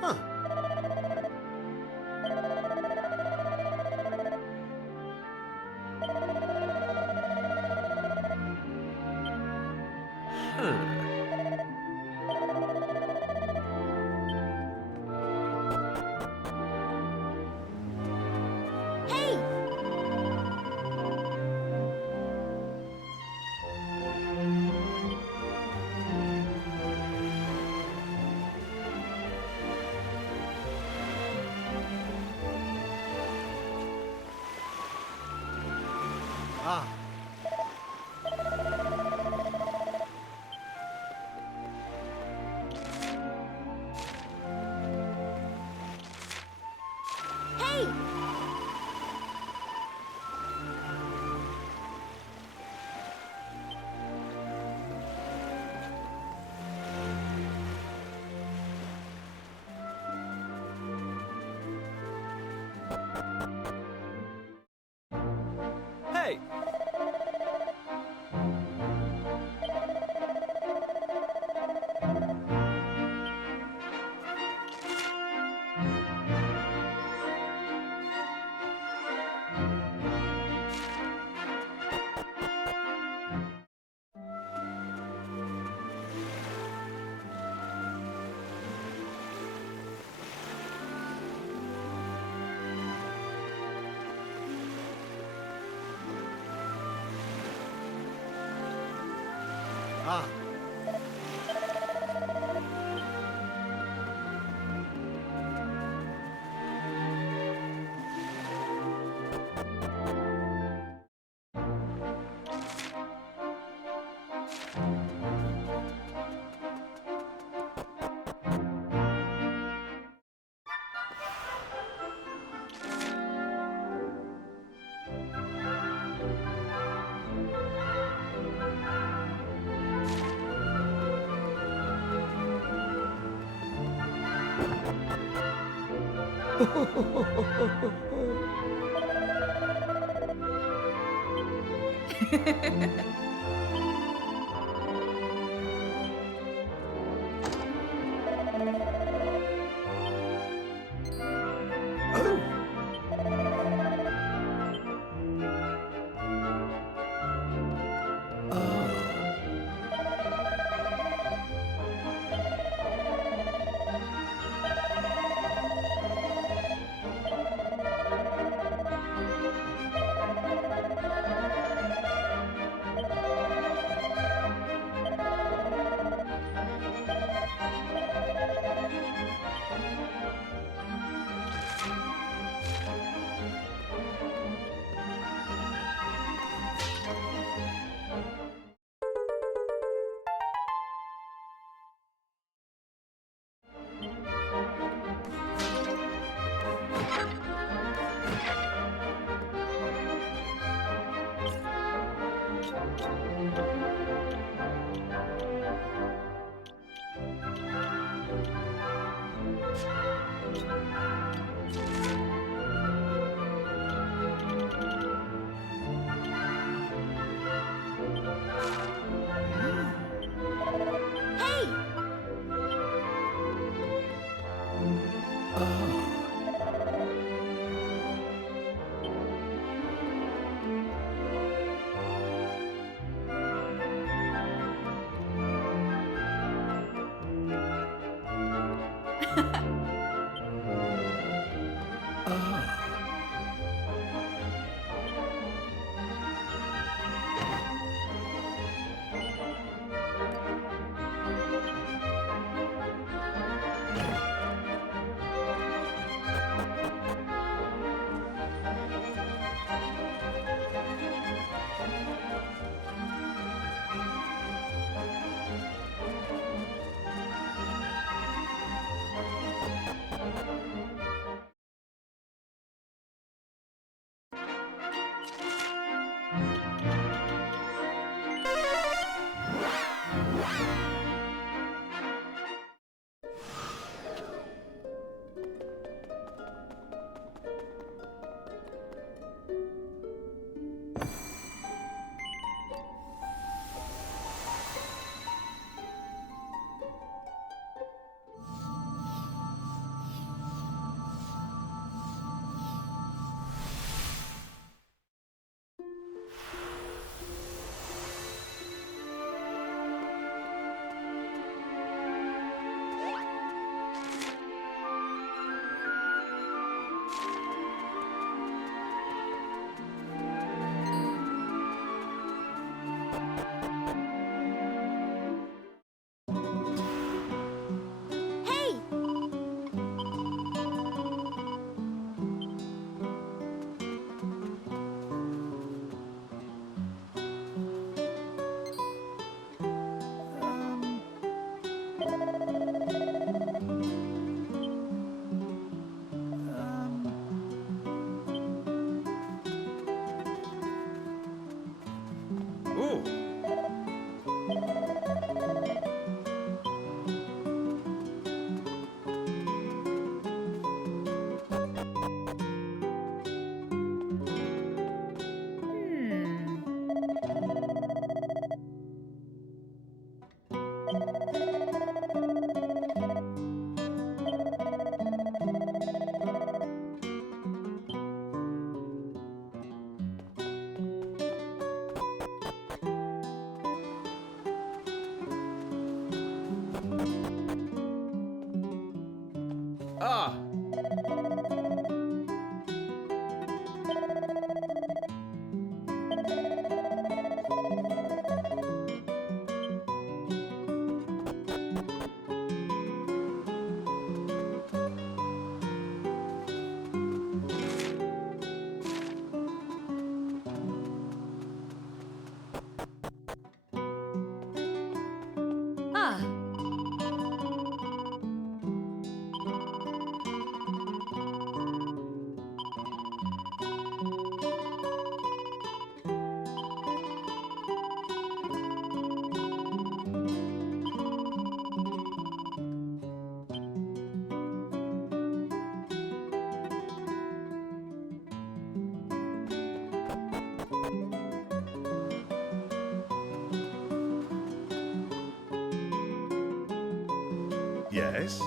Huh. Hey! Ah. Hey! Hey! Hey! Yes?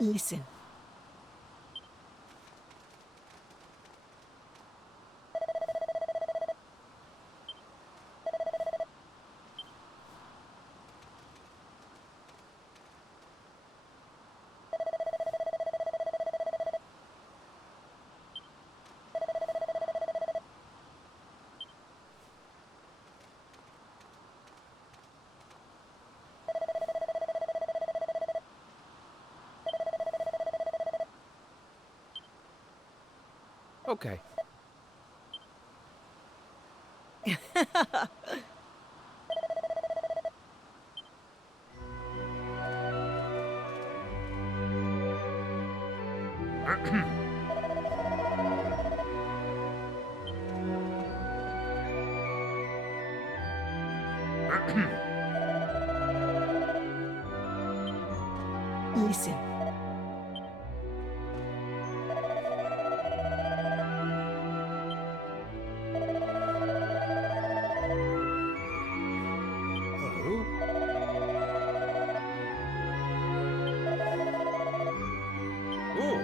Listen. Okay. Listen. Oh? Oh.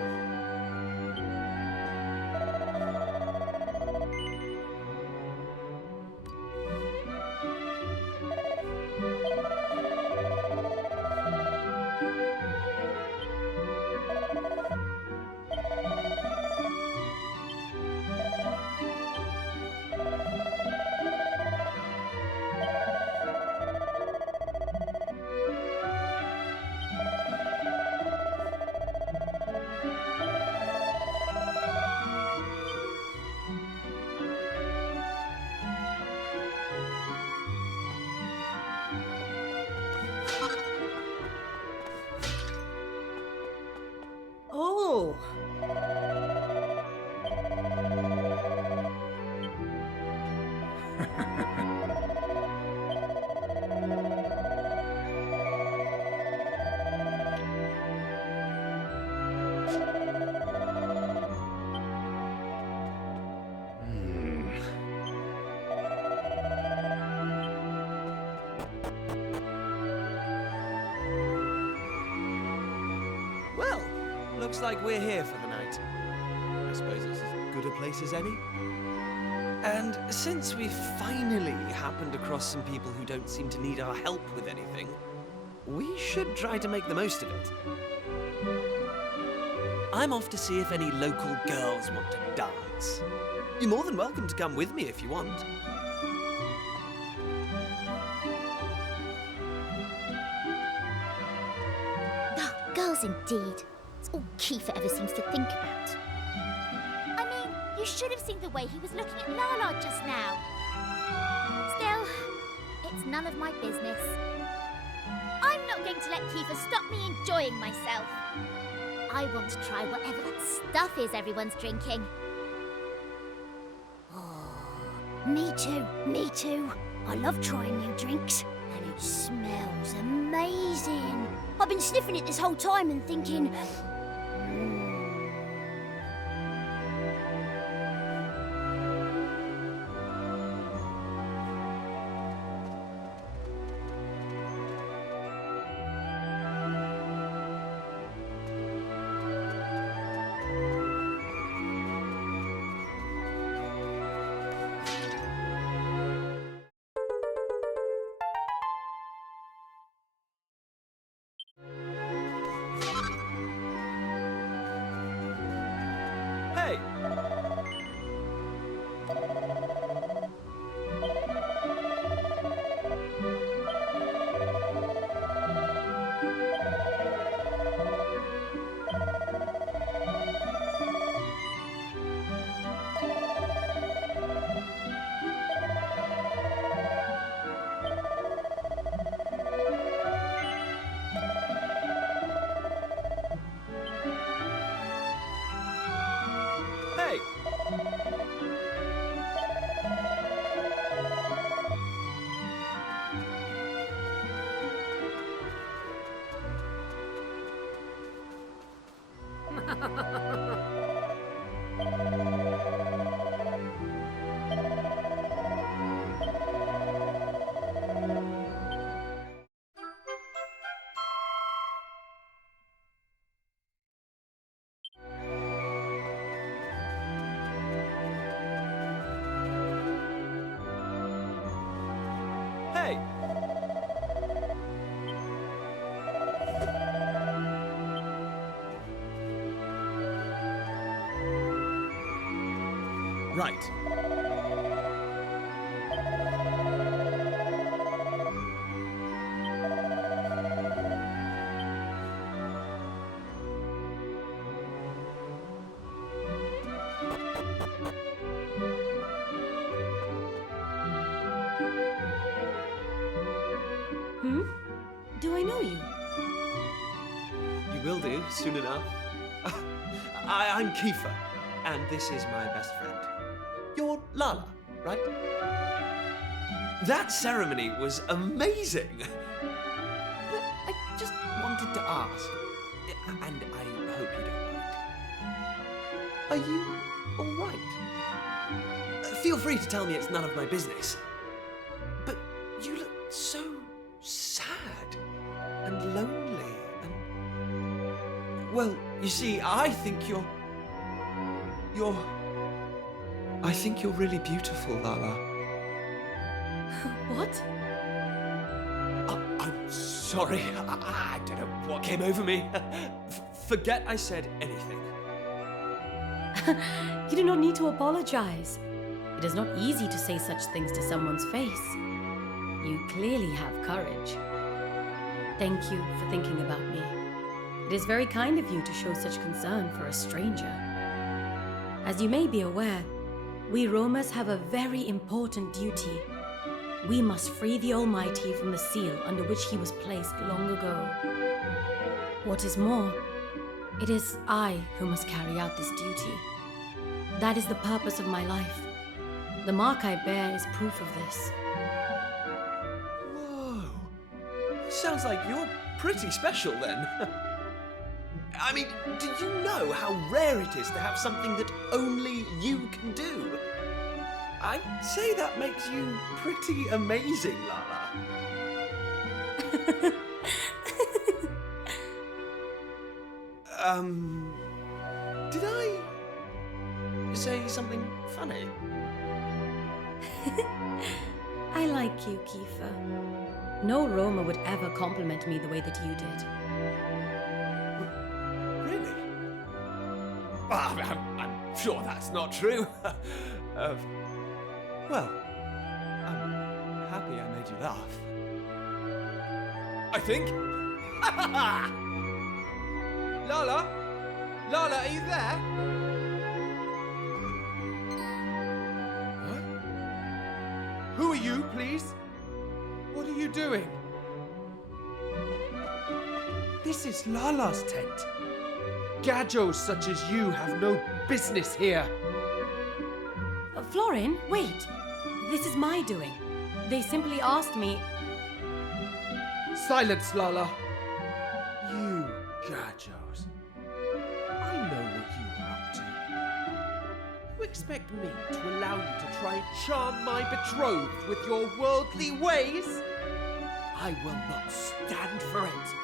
Oh. Well, looks like we're here for the night. I suppose it's as good a place as any. And since we've finally happened across some people who don't seem to need our help with anything, we should try to make the most of it. I'm off to see if any local girls want to dance. You're more than welcome to come with me if you want. Ah, girls indeed. It's all Kiefer ever seems to think about. I mean, you should have seen the way he was looking at Lala just now. Still, it's none of my business. I'm not going to let Kiefer stop me enjoying myself. I want to try whatever that stuff is everyone's drinking. Me too, me too. I love trying new drinks, and it smells amazing. I've been sniffing it this whole time and thinking, Hey! Right. Do I know you? You will do, soon enough. I'm Kiefer, and this is my best friend. You're Lala, right? That ceremony was amazing! But I just wanted to ask, and I hope you don't mind. Are you alright? Feel free to tell me it's none of my business. But you look so sad and lonely and... Well, you see, I think you're really beautiful, Lala. What? I'm sorry. I don't know what came over me. Forget I said anything. You do not need to apologize. It is not easy to say such things to someone's face. You clearly have courage. Thank you for thinking about me. It is very kind of you to show such concern for a stranger. As you may be aware, we Romas have a very important duty. We must free the Almighty from the seal under which he was placed long ago. What is more, it is I who must carry out this duty. That is the purpose of my life. The mark I bear is proof of this. Whoa. Sounds like you're pretty special then. I mean, do you know how rare it is to have something that only you can do? I'd say that makes you pretty amazing, Lala. Did I say something funny? I like you, Kiefer. No Roma would ever compliment me the way that you did. Really? I'm sure that's not true. Well, I'm happy I made you laugh. I think. Lala? Lala, are you there? Huh? Who are you, please? What are you doing? This is Lala's tent. Gadgos such as you have no business here. Florin, wait! This is my doing. They simply asked me... Silence, Lala. You Gadgos. I know what you are up to. You expect me to allow you to try and charm my betrothed with your worldly ways? I will not stand for it.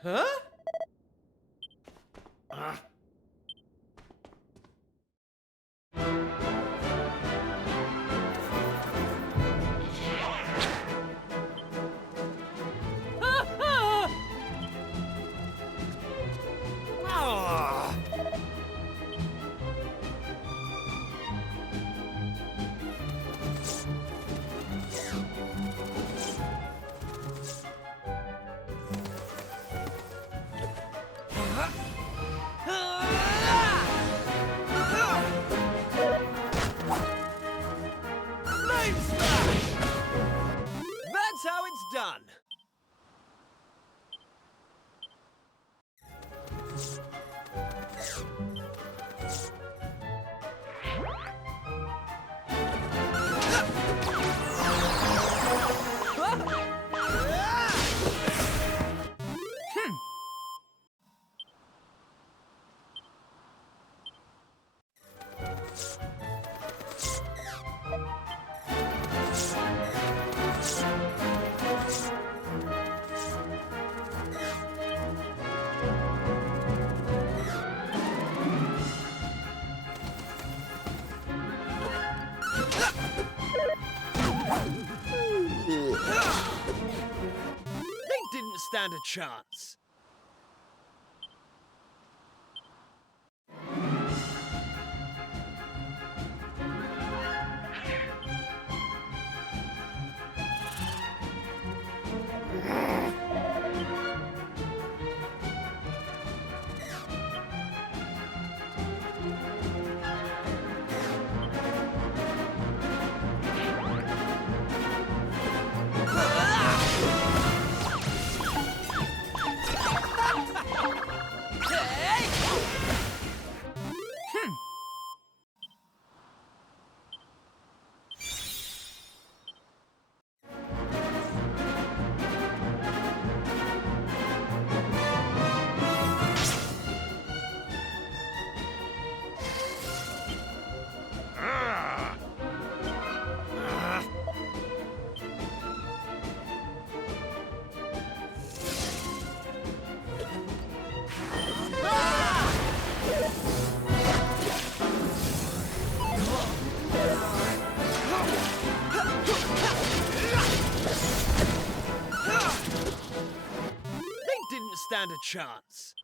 Huh? Flame Smash! That's how it's done. They didn't stand a chance. They didn't stand a chance.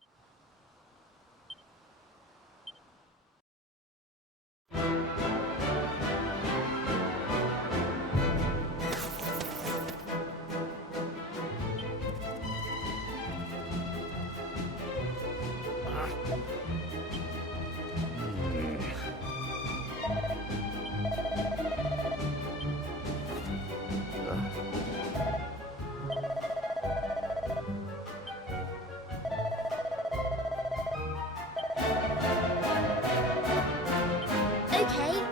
Okay.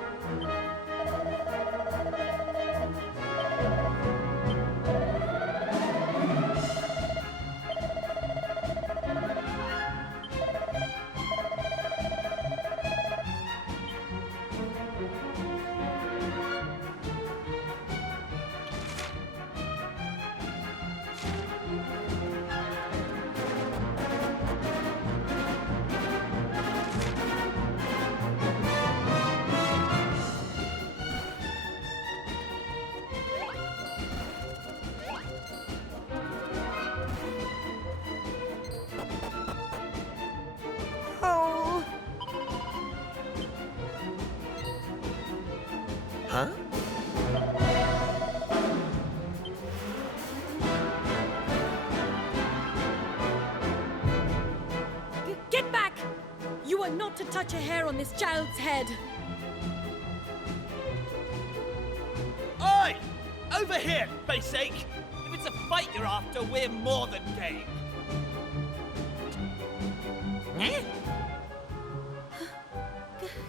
Huh? Get back! You are not to touch a hair on this child's head. Oi! Over here, face sake! If it's a fight you're after, we're more than game.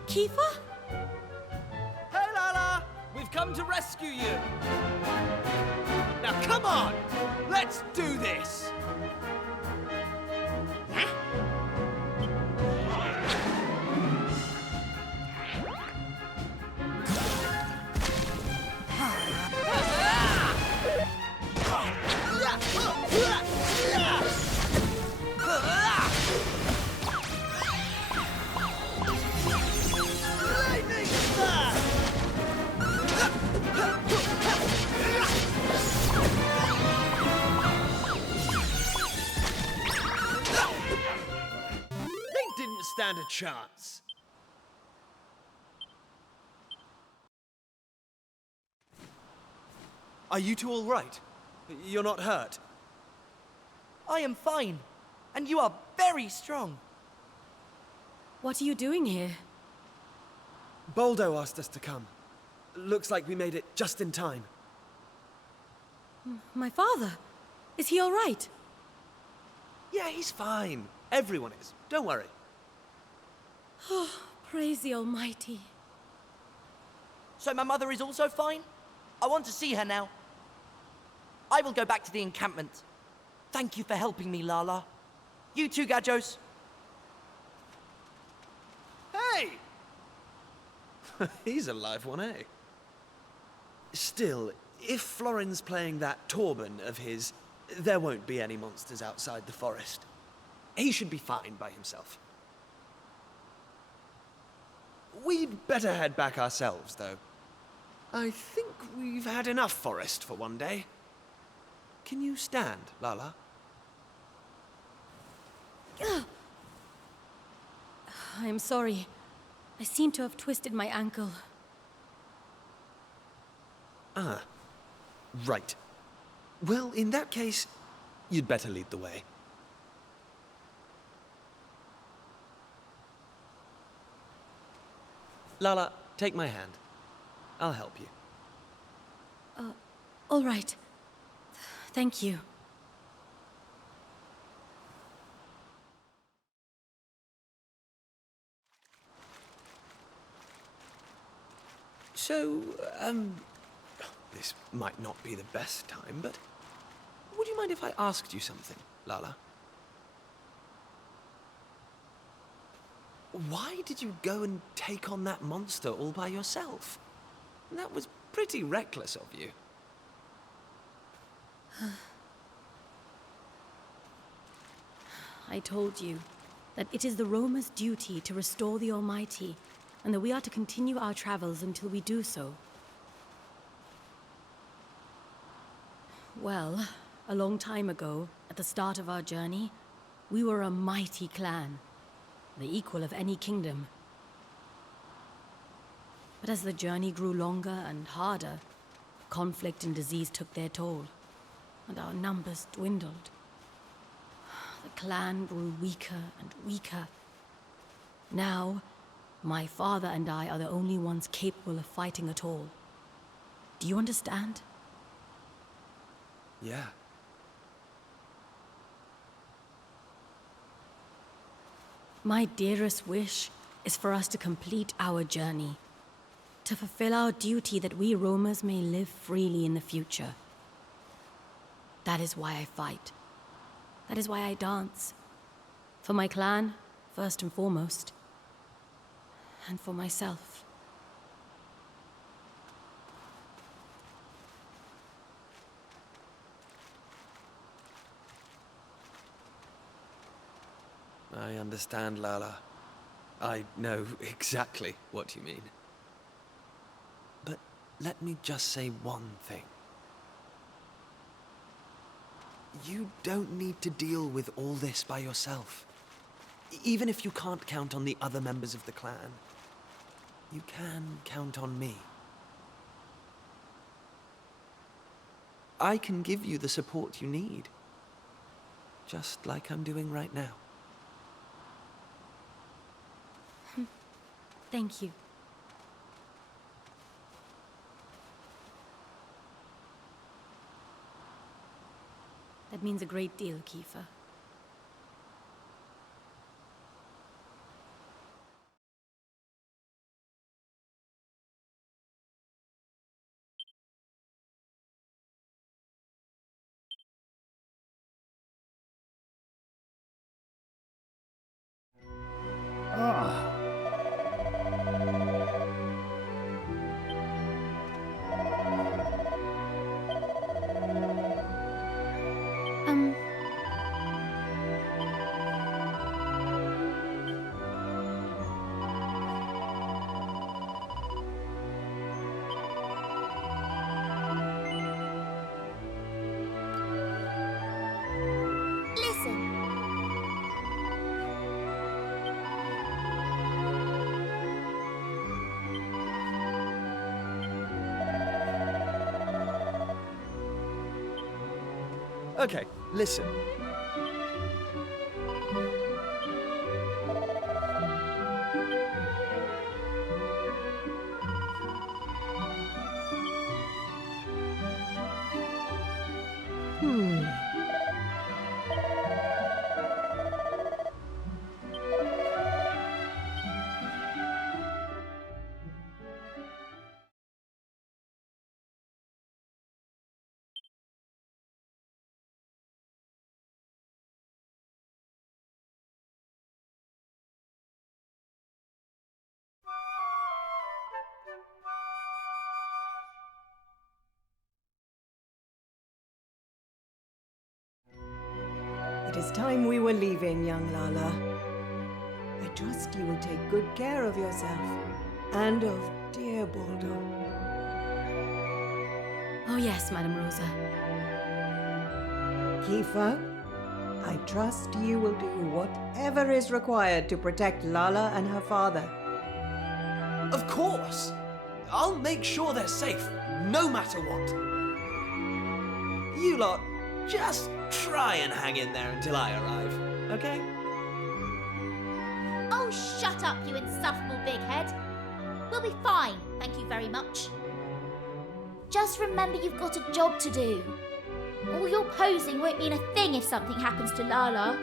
Kiefer? Hey, Lala! We've come to rescue you! Now come on! Let's do this! stand a chance. Are you two all right? You're not hurt? I am fine, and you are very strong. What are you doing here? Boldo asked us to come. Looks like we made it just in time. My father? Is he all right? Yeah, he's fine. Everyone is. Don't worry. Praise the Almighty. So my mother is also fine? I want to see her now. I will go back to the encampment. Thank you for helping me, Lala. You too, Gajos. Hey! He's a live one, eh? Still, if Florin's playing that Torben of his, there won't be any monsters outside the forest. He should be fine by himself. We'd better head back ourselves, though. I think we've had enough forest for one day. Can you stand, Lala? I am sorry. I seem to have twisted my ankle. Ah, right. Well, in that case, you'd better lead the way. Lala, take my hand. I'll help you. All right. Thank you. So, this might not be the best time, but would you mind if I asked you something, Lala? Why did you go and take on that monster all by yourself? That was pretty reckless of you. I told you that it is the Roma's duty to restore the Almighty, and that we are to continue our travels until we do so. Well, a long time ago, at the start of our journey, we were a mighty clan, the equal of any kingdom. But as the journey grew longer and harder, conflict and disease took their toll, and our numbers dwindled. The clan grew weaker and weaker. Now, my father and I are the only ones capable of fighting at all. Do you understand? Yeah. My dearest wish is for us to complete our journey, to fulfill our duty that we roamers may live freely in the future. That is why I fight. That is why I dance. For my clan, first and foremost. And for myself. I understand, Lala. I know exactly what you mean. But let me just say one thing. You don't need to deal with all this by yourself. Even if you can't count on the other members of the clan, you can count on me. I can give you the support you need, just like I'm doing right now. Thank you. That means a great deal, Kiefer. Ah. Okay, listen. It is time we were leaving, young Lala. I trust you will take good care of yourself and of dear Baldo. Oh, yes, Madame Rosa. Kiefer, I trust you will do whatever is required to protect Lala and her father. Of course! I'll make sure they're safe, no matter what. You lot, just try and hang in there until I arrive, okay? Oh, shut up, you insufferable big head. We'll be fine, thank you very much. Just remember you've got a job to do. All your posing won't mean a thing if something happens to Lala.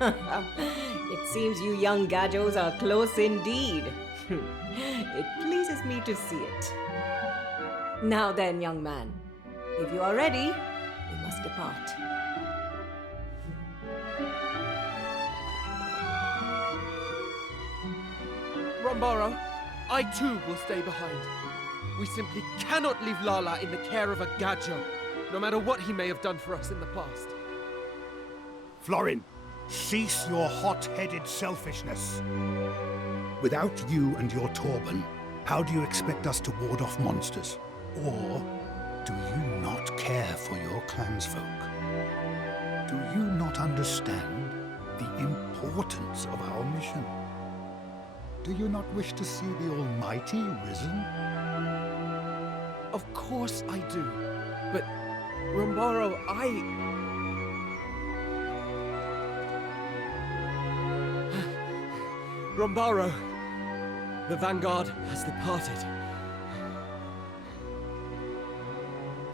It seems you young gadgos are close indeed. It pleases me to see it. Now then, young man, if you are ready, we must depart. Rombaro, I too will stay behind. We simply cannot leave Lala in the care of a Gadjo, no matter what he may have done for us in the past. Florin, cease your hot-headed selfishness. Without you and your Torben, how do you expect us to ward off monsters? Or do you not care for your clansfolk? Do you not understand the importance of our mission? Do you not wish to see the Almighty risen? Of course I do. But, Rombaro, Rombaro, the Vanguard has departed.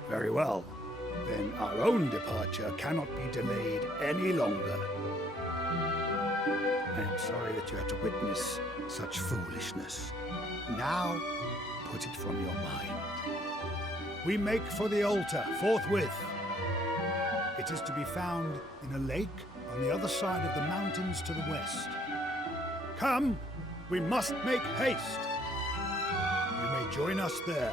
Very well. Then our own departure cannot be delayed any longer. I am sorry that you had to witness such foolishness. Now, put it from your mind. We make for the altar forthwith. It is to be found in a lake on the other side of the mountains to the west. Come, we must make haste. You may join us there.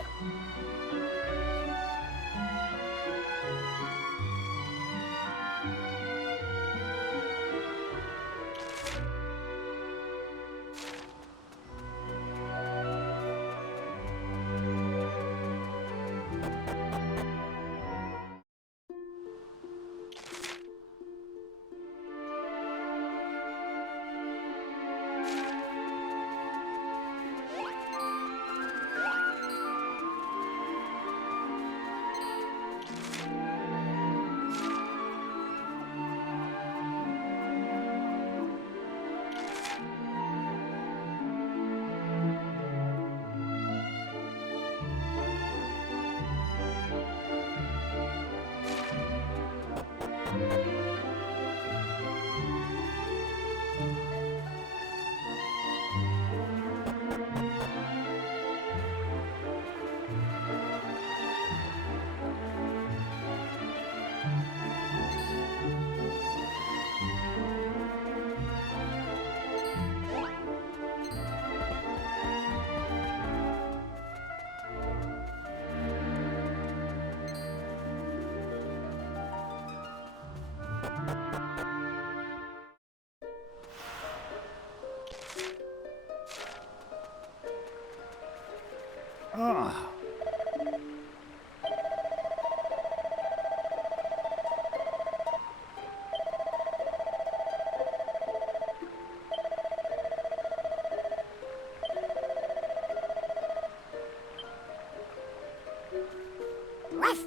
Ah. Ruff!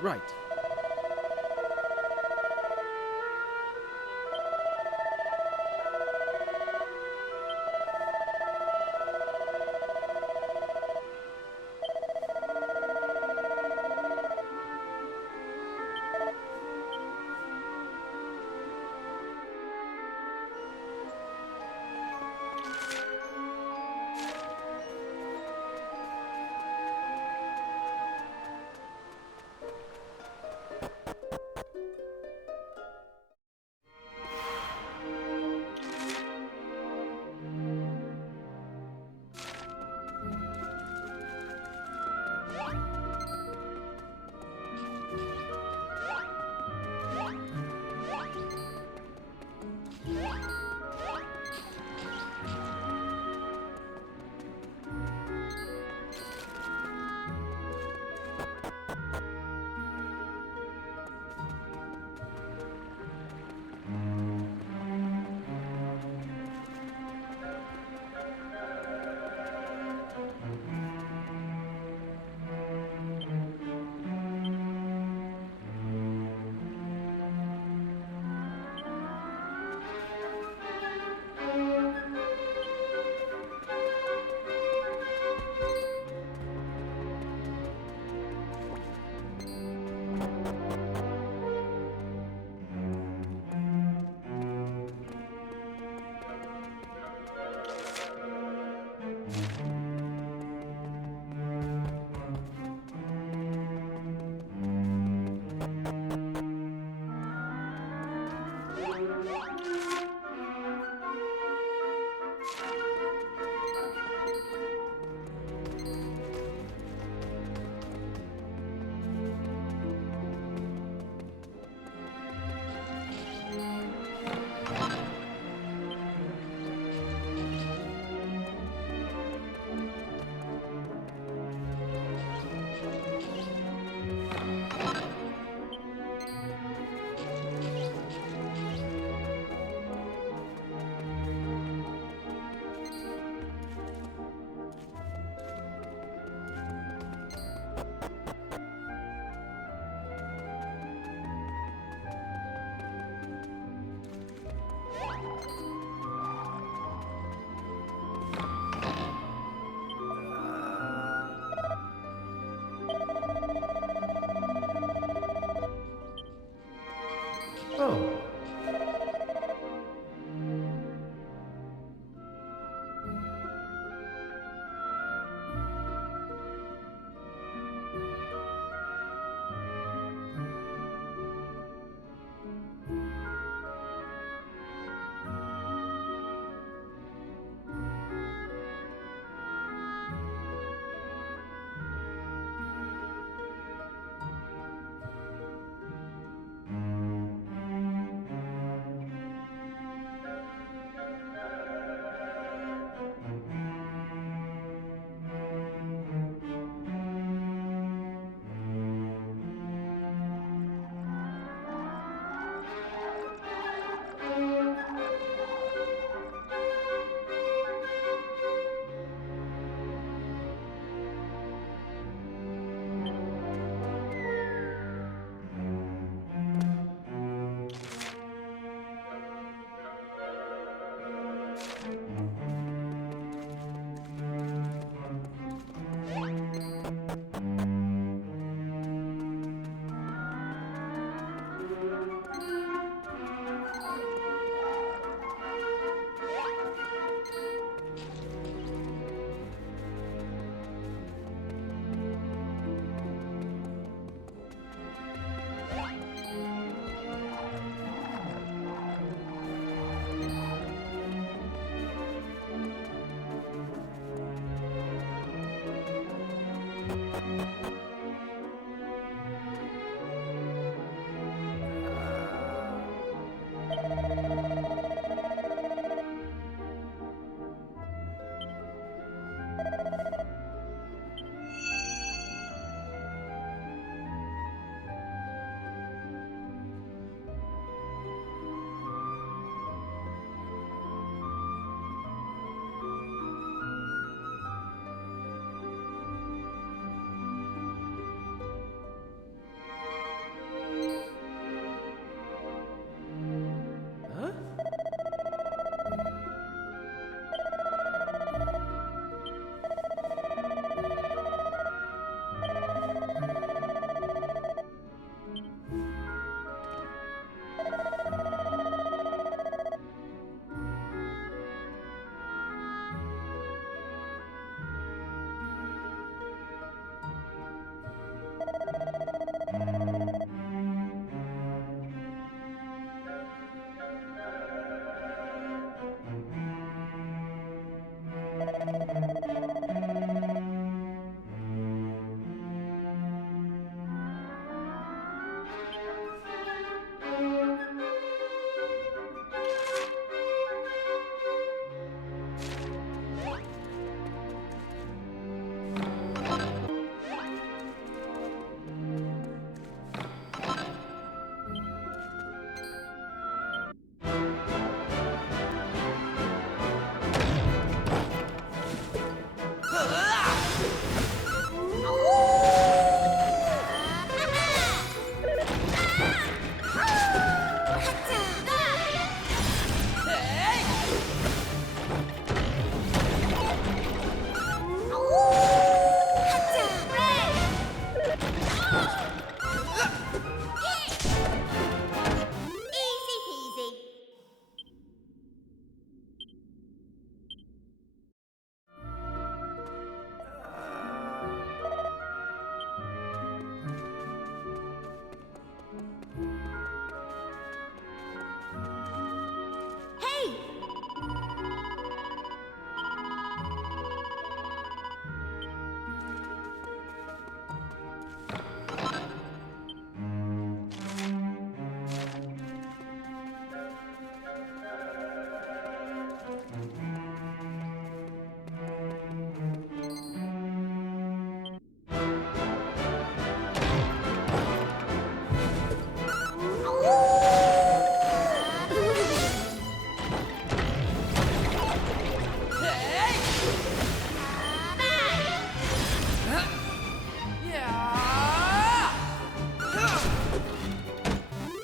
Right.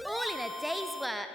All in a day's work.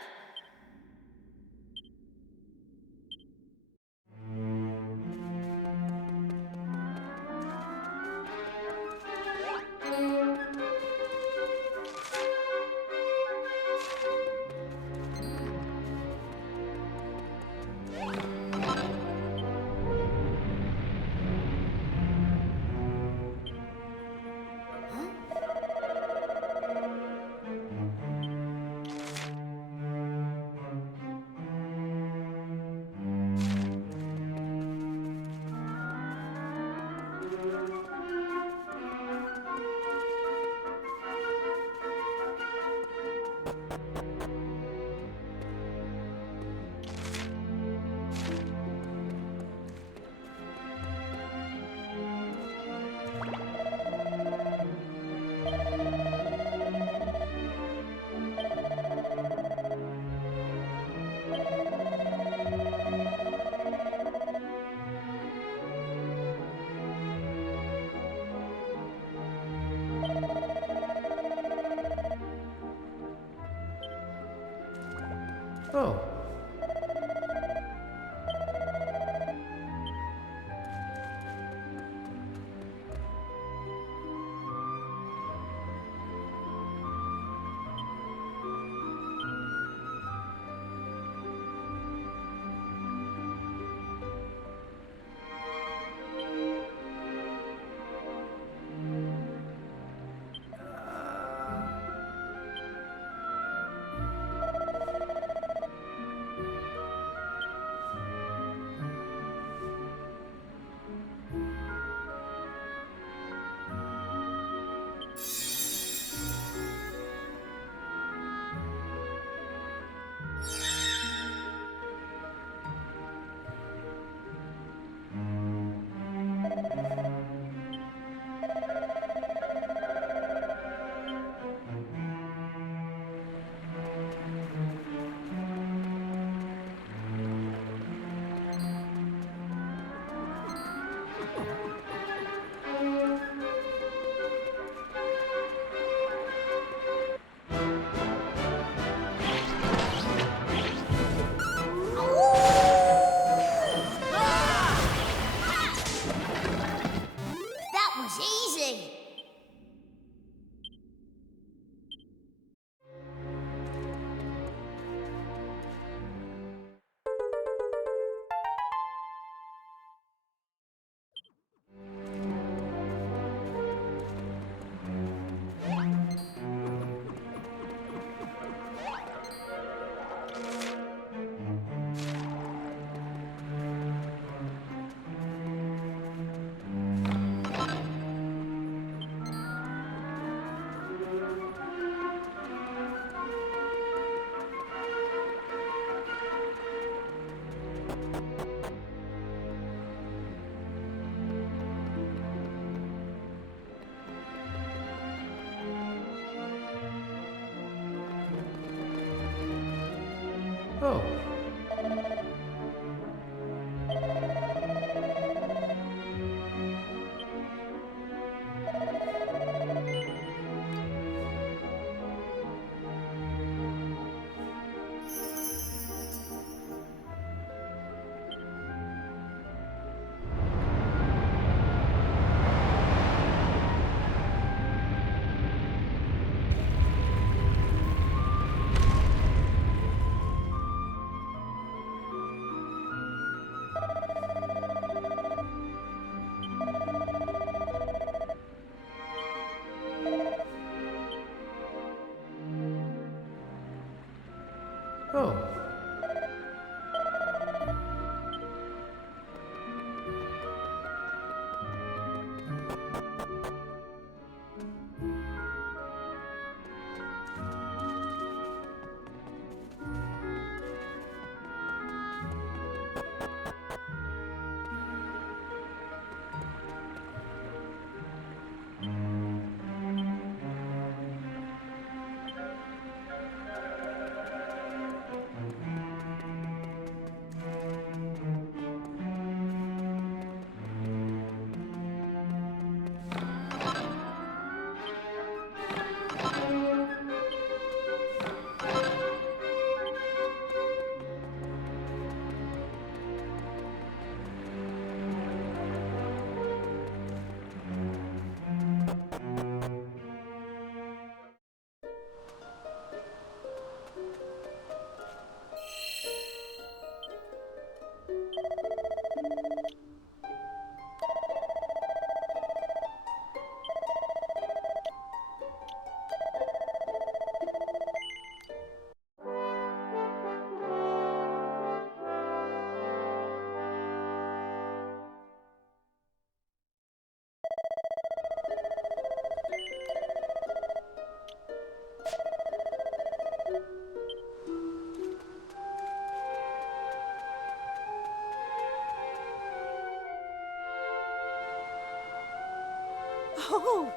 Oh!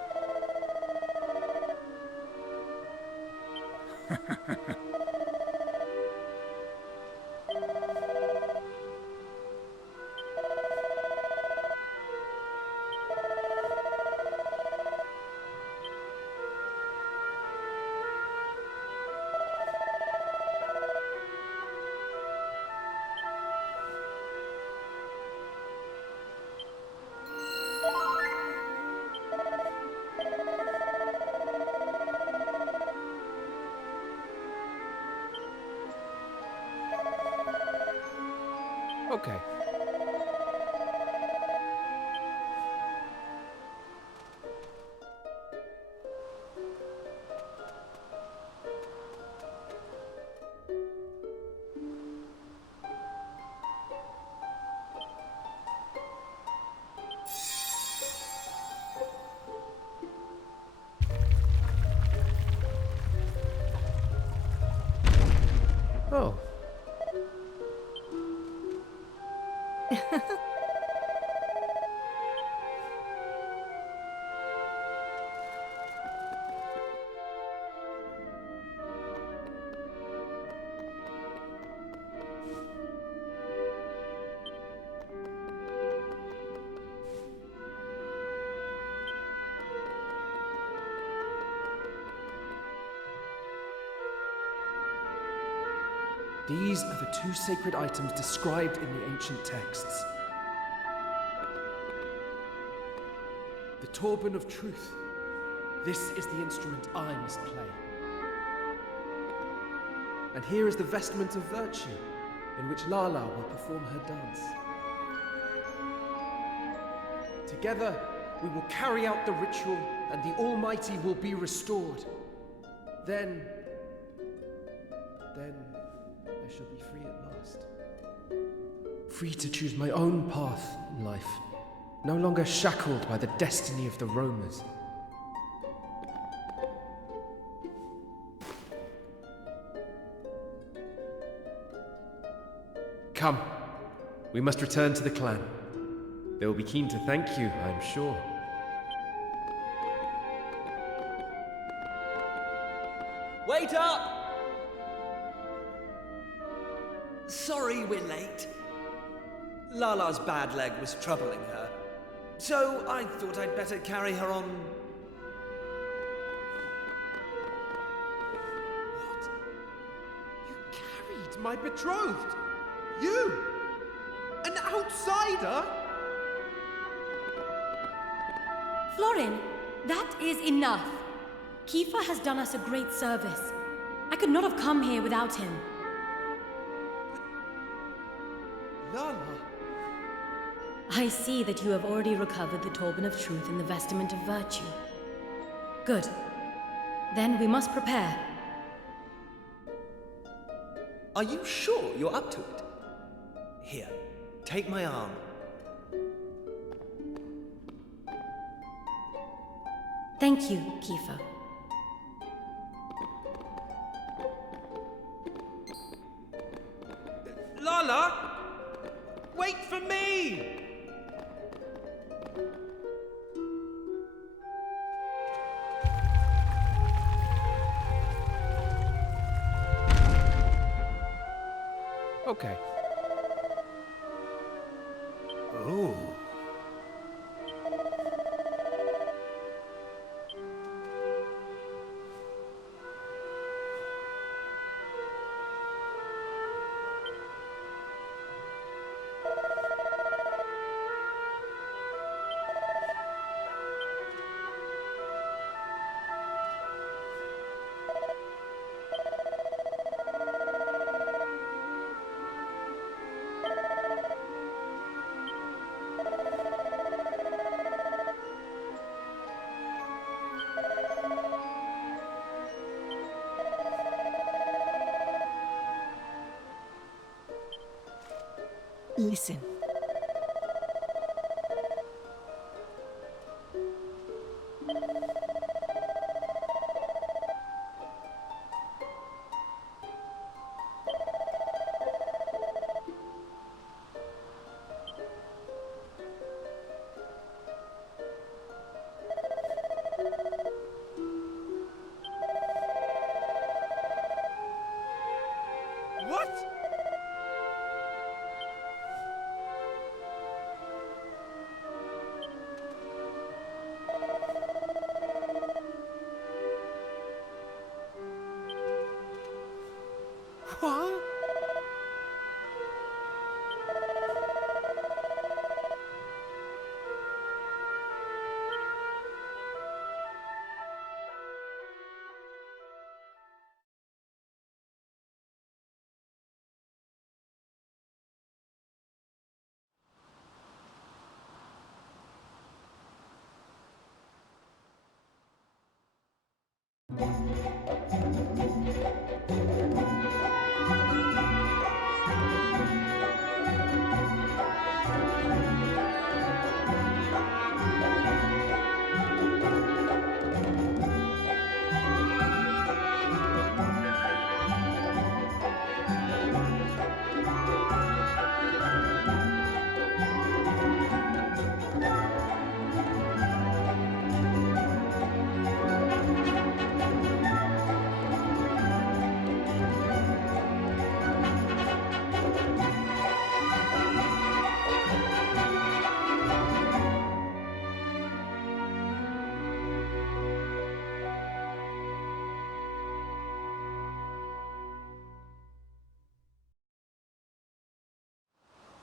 Okay. Oh. These are the two sacred items described in the ancient texts. The Turban of Truth. This is the instrument I must play. And here is the vestment of virtue, in which Lala will perform her dance. Together, we will carry out the ritual, and the Almighty will be restored. Then I shall be free at last. Free to choose my own path in life, no longer shackled by the destiny of the roamers. Come, we must return to the clan. They will be keen to thank you, I am sure. Wait up! Sorry we're late. Lala's bad leg was troubling her, so I thought I'd better carry her on. What? You carried my betrothed? You? An outsider? Florin, that is enough. Kiefer has done us a great service. I could not have come here without him. Lala? I see that you have already recovered the Turban of Truth and the Vestment of Virtue. Good. Then we must prepare. Are you sure you're up to it? Here, take my arm. Thank you, Kiefer. Lala! Wait for me! Okay. Oh. Listen.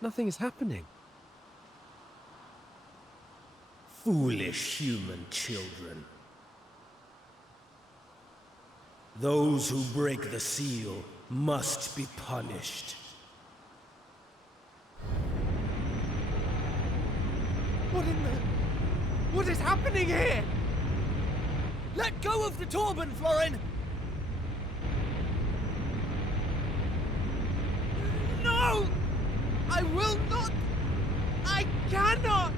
Nothing is happening. Foolish human children. Those who break the seal must be punished. What is happening here? Let go of the turban, Florin! No! I will not! I cannot!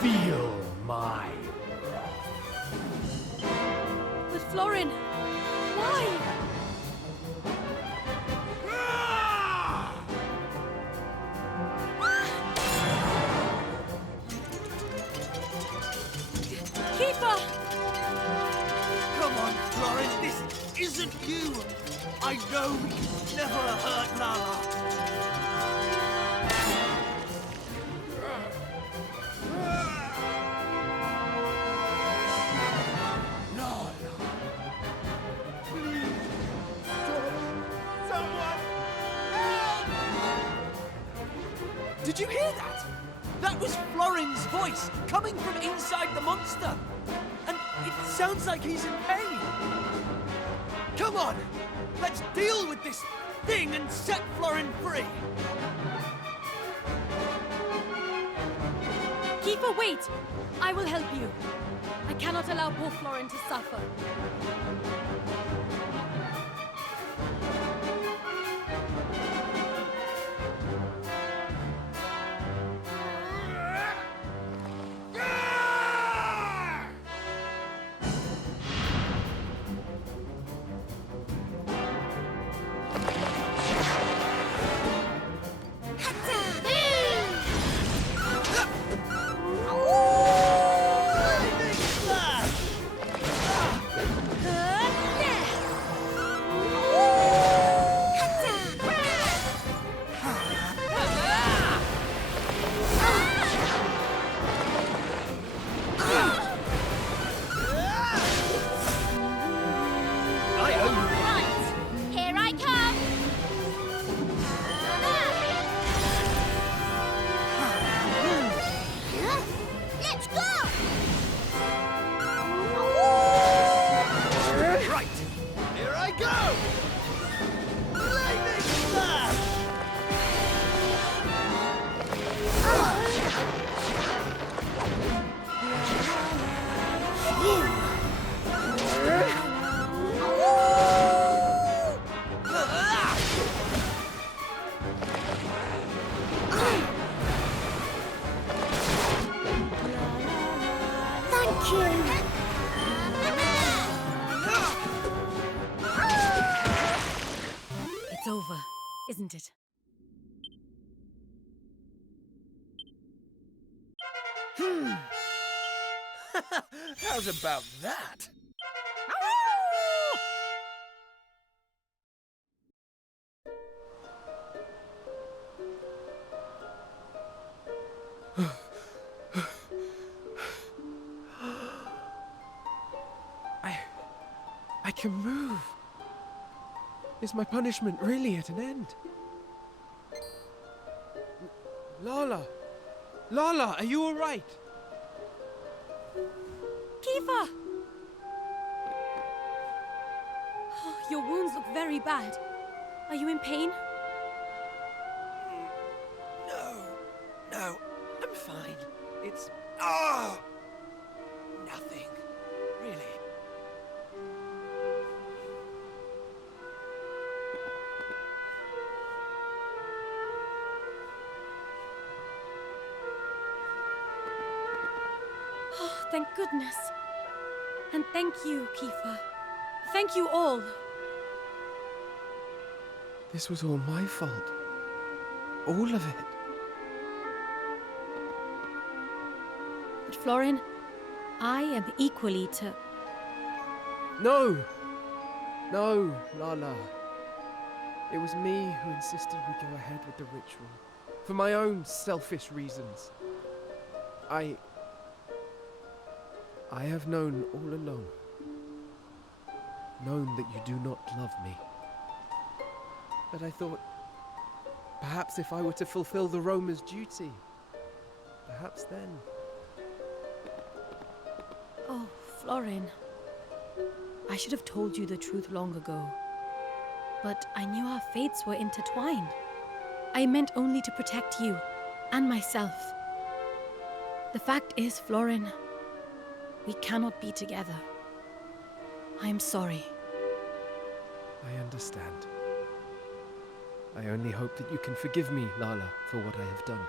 Feel my But Florin, why? Kiefer! Come on, Florin, this isn't you! I know we can never hurt Lala! Did you hear that? That was Florin's voice coming from inside the monster. And it sounds like he's in pain. Come on, let's deal with this thing and set Florin free. Kiefer, wait! I will help you. I cannot allow poor Florin to suffer. It's over, isn't it? How's about that? I can move. Is my punishment really at an end? Lala! Lala, are you alright? Kiefer! Oh, your wounds look very bad. Are you in pain? No, I'm fine. It's... nothing. Really. Oh, thank goodness. And thank you, Kiefer. Thank you all. This was all my fault. All of it. But Florin, I am equally to... No! No, Lala. It was me who insisted we go ahead with the ritual. For my own selfish reasons. I have known all along. Known that you do not love me. But I thought, perhaps if I were to fulfill the Roma's duty, perhaps then... Oh, Florin. I should have told you the truth long ago. But I knew our fates were intertwined. I meant only to protect you and myself. The fact is, Florin, we cannot be together. I am sorry. I understand. I only hope that you can forgive me, Lala, for what I have done.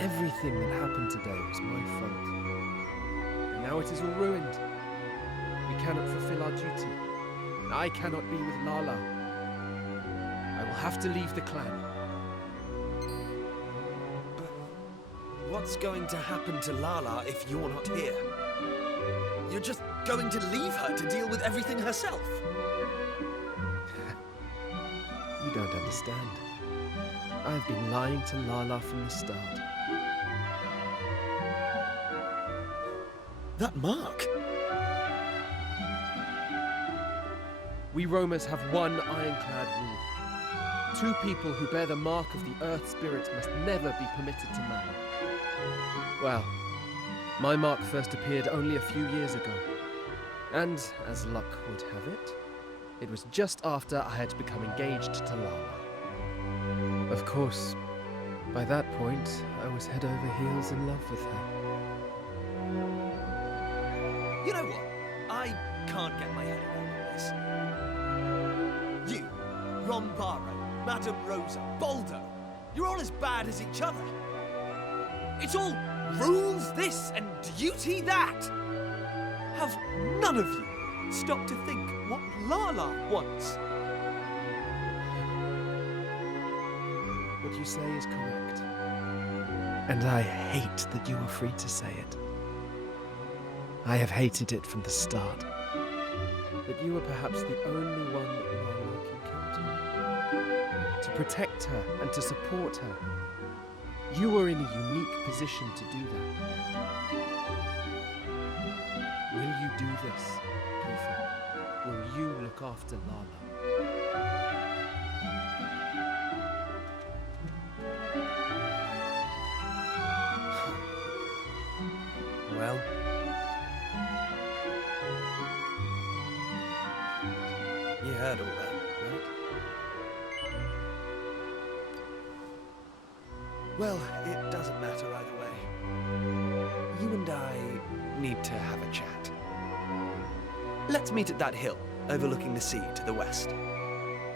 Everything that happened today was my fault. And now it is all ruined. We cannot fulfill our duty. And I cannot be with Lala. I will have to leave the clan. But what's going to happen to Lala if you're not here? You're just going to leave her to deal with everything herself? You don't understand. I've been lying to Lala from the start. That mark? We Romans have one ironclad rule. 2 people who bear the mark of the Earth Spirit must never be permitted to marry. Well, my mark first appeared only a few years ago. And, as luck would have it, it was just after I had become engaged to Lala. Of course, by that point, I was head over heels in love with her. You know what? I can't get my head around this. You, Rombaro, Madame Rosa, Baldo, you're all as bad as each other. It's all rules this and duty that. Have none of you stopped to think what Lala wants? What you say is correct. And I hate that you are free to say it. I have hated it from the start. But you are perhaps the only one that Lala can count on. To protect her and to support her. You are in a unique position to do that. promise, Kiefer, will you look after Lala? Well, you heard all that, right? Well, it doesn't matter either way. You and I need to have a chat. Let's meet at that hill overlooking the sea to the west.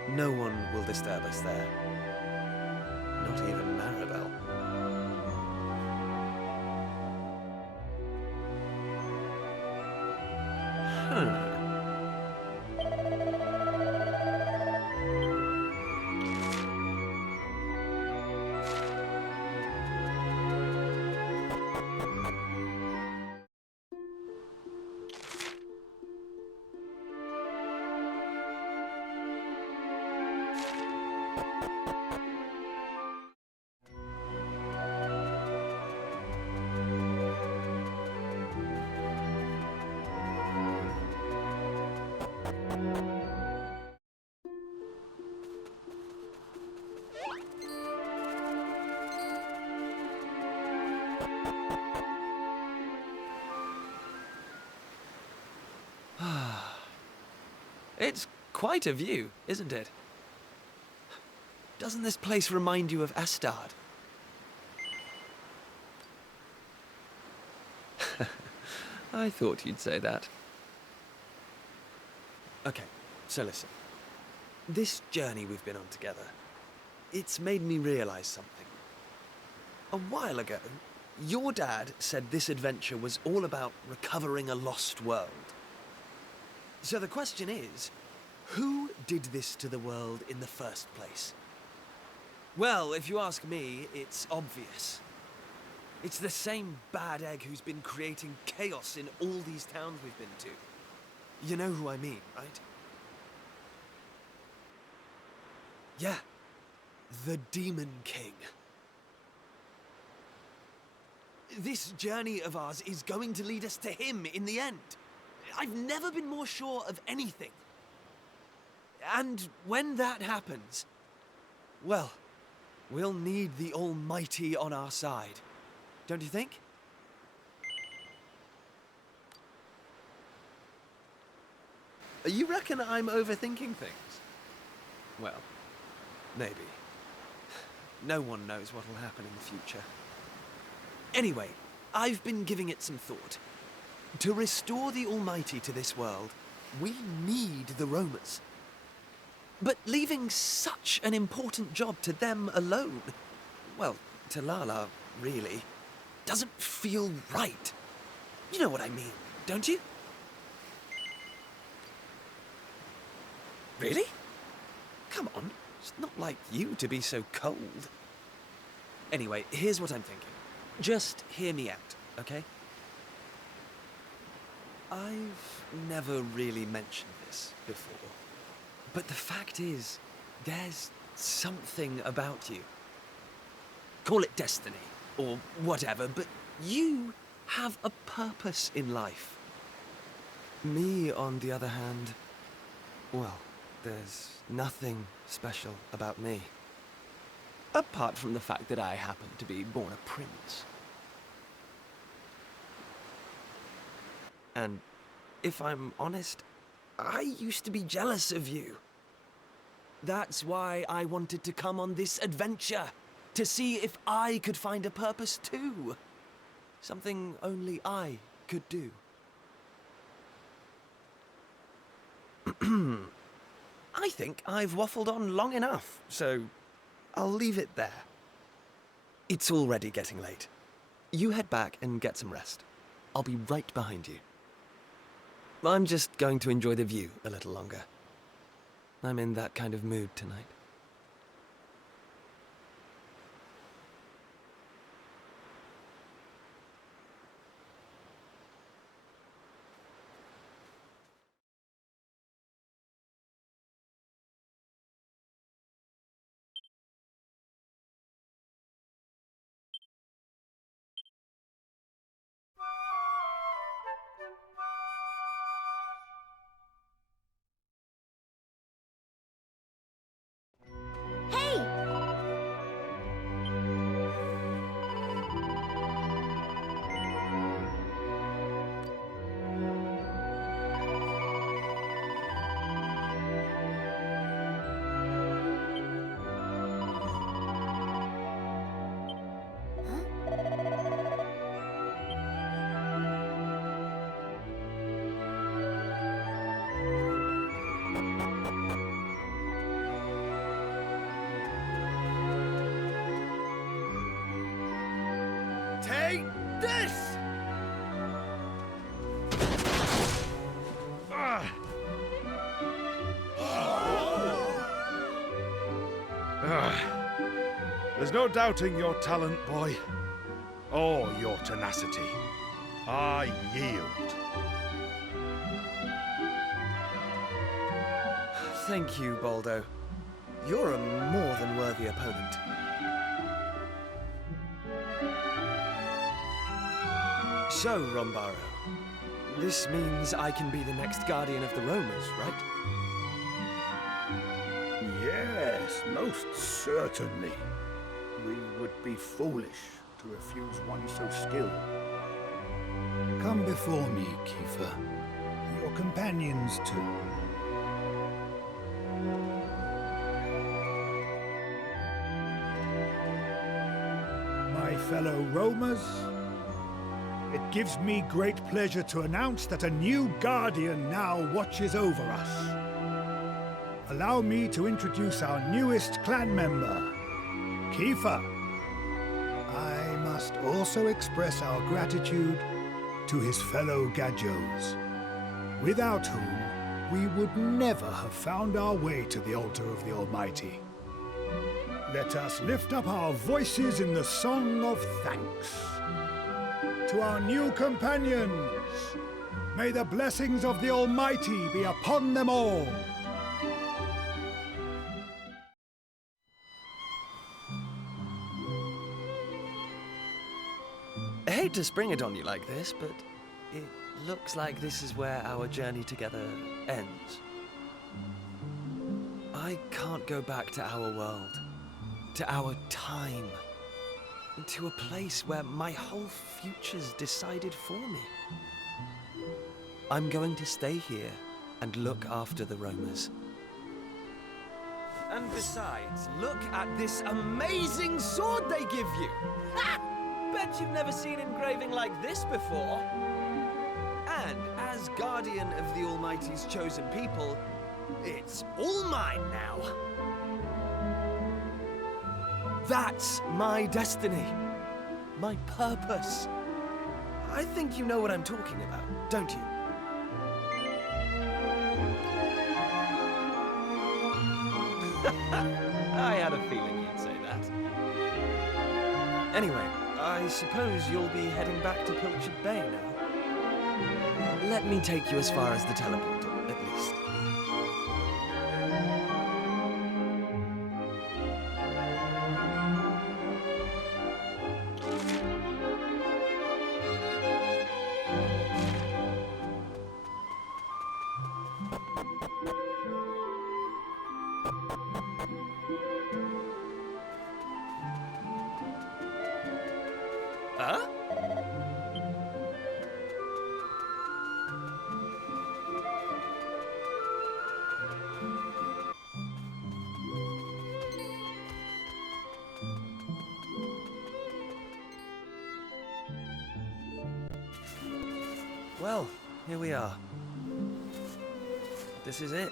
No one will disturb us there. Not even Maribel. It's quite a view, isn't it? Doesn't this place remind you of Astard? I thought you'd say that. Okay, so listen. This journey we've been on together, it's made me realize something. A while ago, your dad said this adventure was all about recovering a lost world. So the question is, who did this to the world in the first place? Well, if you ask me, it's obvious. It's the same bad egg who's been creating chaos in all these towns we've been to. You know who I mean, right? Yeah, the Demon King. This journey of ours is going to lead us to him in the end. I've never been more sure of anything. And when that happens, well, we'll need the Almighty on our side. Don't you think? You reckon I'm overthinking things? Well, maybe. No one knows what will happen in the future. Anyway, I've been giving it some thought. To restore the Almighty to this world, we need the Romers. But leaving such an important job to them alone, well, to Lala, really, doesn't feel right. You know what I mean, don't you? Really? Come on, it's not like you to be so cold. Anyway, here's what I'm thinking. Just hear me out, okay? I've never really mentioned this before, but the fact is, there's something about you. Call it destiny, or whatever, but you have a purpose in life. Me, on the other hand, well, there's nothing special about me. Apart from the fact that I happen to be born a prince. And if I'm honest, I used to be jealous of you. That's why I wanted to come on this adventure, to see if I could find a purpose too. Something only I could do. I think I've waffled on long enough, so I'll leave it there. It's already getting late. You head back and get some rest. I'll be right behind you. I'm just going to enjoy the view a little longer. I'm in that kind of mood tonight. this! There's no doubting your talent, boy, or your tenacity. I yield. Thank you, Baldo. You're a more than worthy opponent. So, Rombaro, this means I can be the next guardian of the Romers, right? Yes, most certainly. We would be foolish to refuse one so skilled. Come before me, Kiefer. Your companions, too. My fellow roamers, it gives me great pleasure to announce that a new guardian now watches over us. Allow me to introduce our newest clan member, Kiefer. I must also express our gratitude to his fellow Gajos, without whom we would never have found our way to the altar of the Almighty. Let us lift up our voices in the song of thanks. To our new companions, may the blessings of the Almighty be upon them all. I hate to spring it on you like this, but it looks like this is where our journey together ends. I can't go back to our world, to our time, to a place where my whole future's decided for me. I'm going to stay here and look after the roamers. And besides, look at this amazing sword they give you! Ha! Bet you've never seen engraving like this before. And as guardian of the Almighty's chosen people, it's all mine now. That's my destiny. My purpose. I think you know what I'm talking about, don't you? I had a feeling you'd say that. Anyway, I suppose you'll be heading back to Pilchard Bay now. Let me take you as far as the teleporter, at least. Huh? Well, here we are. This is it.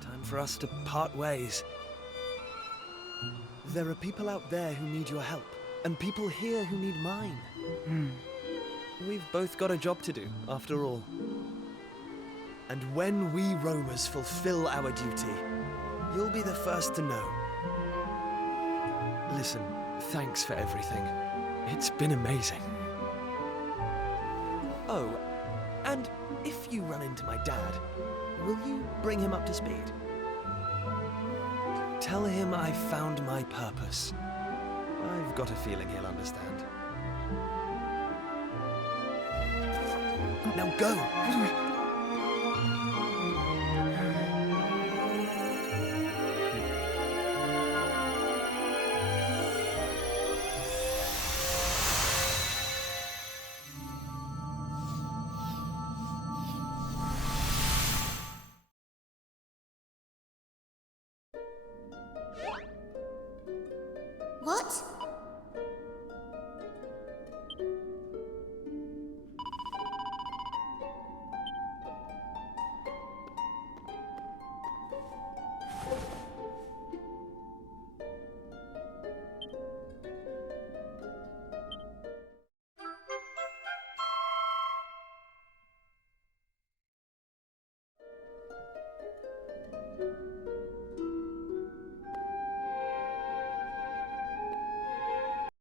Time for us to part ways. There are people out there who need your help, and people here who need mine. We've both got a job to do, after all. And when we roamers fulfill our duty, you'll be the first to know. Listen, thanks for everything. It's been amazing. Oh, and if you run into my dad, will you bring him up to speed? Tell him I found my purpose. I've got a feeling he'll understand. Now go! What?